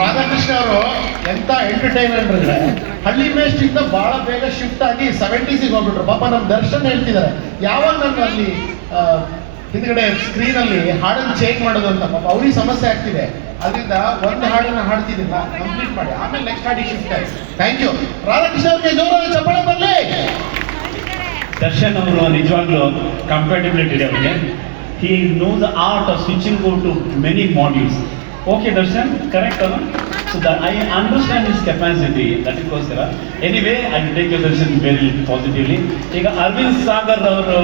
ರಾಧಾಕೃಷ್ಣ ಅವರು ಎಂತ ಎಂಟರ್ಟೈನರ್ ಅಂದ್ರೆ ಹಳ್ಳಿ ಮೇಷ್ಟಿಂದ ಬಹಳ ಬೇಗ ಶಿಫ್ಟ್ ಆಗಿ 70s ಹೋಗ್ಬಿಟ್ರು. ಪಾಪ ನಮ್ಮ ದರ್ಶನ್ ಹೇಳ್ತಿದ್ದಾರೆ, ಯಾವಾಗ ನಾನು ಅಲ್ಲಿ ಹಿಂದ್ಗಡೆ ಸ್ಕ್ರೀನ್ ಅಲ್ಲಿ ಹಾಡನ್ನು ಚೇಂಜ್ ಮಾಡೋದು ಅಂತ. ಪಾಪ ಅವ್ರಿಗೆ ಸಮಸ್ಯೆ ಆಗ್ತಿದೆ, ಅದರಿಂದ ಒಂದು ಹಾಡನ್ನು ಹಾಡ್ತಿದ್ದಿಲ್ಲ, ಕಂಪ್ಲೀಟ್ ಮಾಡಿ ಆಮೇಲೆ ನೆಕ್ಸ್ಟ್ ಹಾಡಿಗೆ ಶಿಫ್ಟ್ ಆಗಿ. Thank you. ರಾಧಾಕೃಷ್ಣ ಅವ್ರಿಗೆ ಜೋರಾಗಿ ಚಪ್ಪಾಳೆ ಬರಲಿ. ದರ್ಶನ್ ಅವರು ನಿಜವಾಗ್ಲೂ ಕಂಪೇಟಬಿಲಿಟಿ ಇದೆ ಅವರಿಗೆ. He know the art of switching to many modules. Okay Darshan, correct ಅಲ್ಲ? So that I understand his capacity, ಅದಕ್ಕೋಸ್ಕರ anyway I take you Darshan very positively. ಈಗ ಅರವಿಂದ್ ಸಾಗರ್ ಅವರು